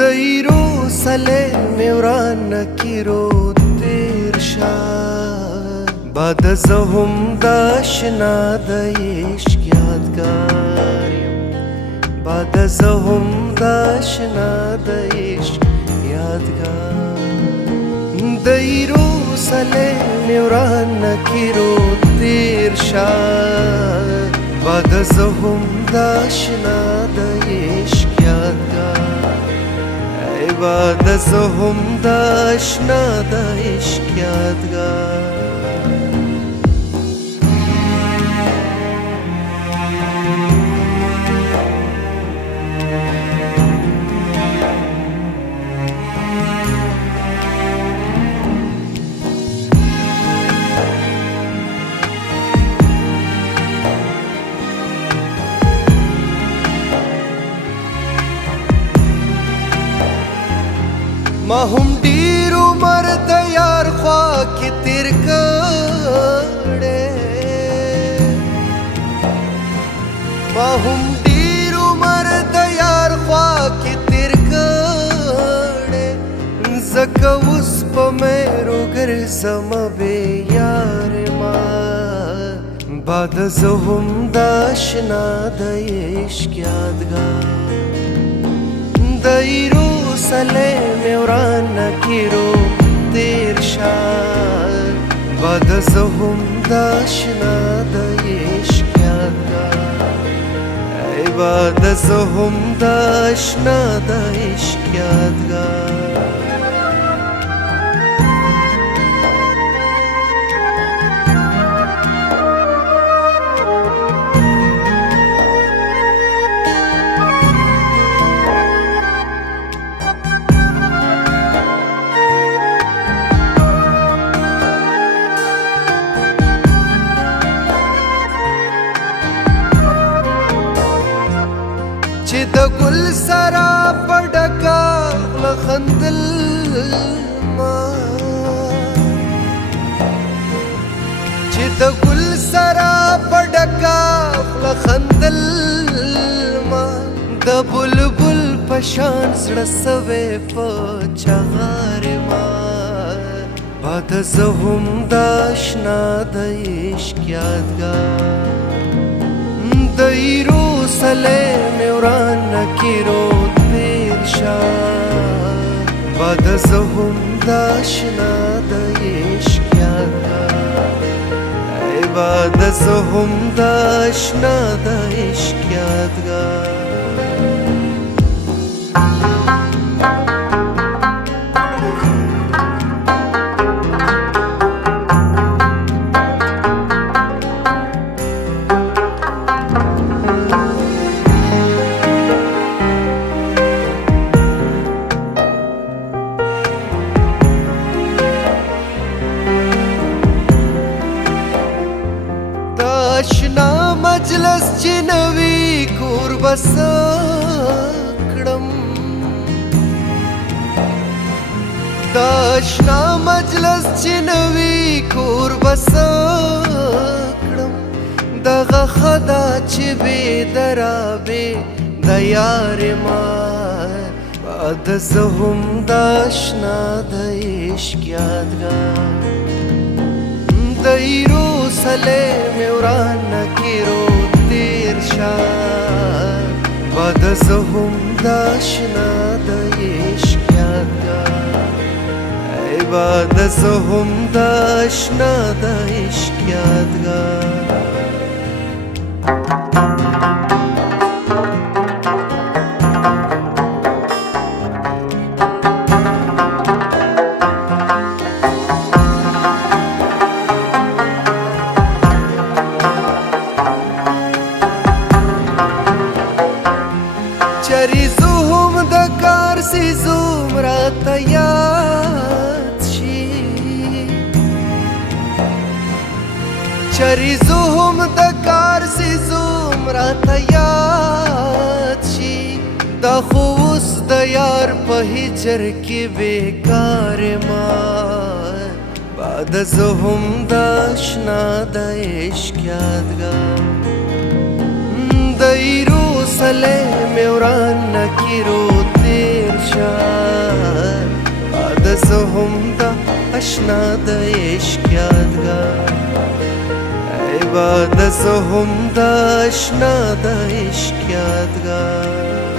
دایرو سلی ورانه کیرو تیر شا بعد زهم داشنا د عشق یادگار بعد زهم داشنا د عشق یادگار دایرو سلی ورانه کیرو تیر شا بعد زهم داشنا د عشق یادگار بعد زهم داشنا د عشق یادگار ما هم ډیر عمر د یار خوا کې تیر کړې ما هم ډیر عمر د یار خوا کې تیر کړې زکه اوس په مېرو ګرځم بې یار ما بعد زه هم د اشنا د عشق یادګار دایرو سلی ورانه کیرو تیر شا بعد زهم داشنا د عشق یادگار بعد زهم داشنا د عشق یادگار چې د ګل سرا پډکا لخندل ما چې د ګل سرا پډکا لخندل ما د بلبل پشان سړه سوي په چغار ما بعد زهم داشنا د عشق یادګار دایرو سلی ورانه کیرو تیر شا بعد زهم داشنا د عشق یادگار بعد زهم داشنا د عشق یادگار اشنا مجلس چې نوی کور بس کړم دا اشنا مجلس چې نوی کور بس کړم دغه خدا چې بې درابې د یار ما بعد زهم داشنا د عشق یادګار دایرو سلی ورانه کیرو تیر شا بعد زهم داشنا د عشق یادګار بعد زهم داشنا د عشق یادګار چری زهم د کار سی زوم راته یاد شي چری زهم د کار سی زوم راته یاد شي دا خو اوس د یار په هجر کې بیکار ما بعد زهم داشنا د عشق یادګار دایرو سلی ورانه کیرو تیر شا زهم دا اشنا د عشق یادګار ای با د زهم دا اشنا د عشق یادګار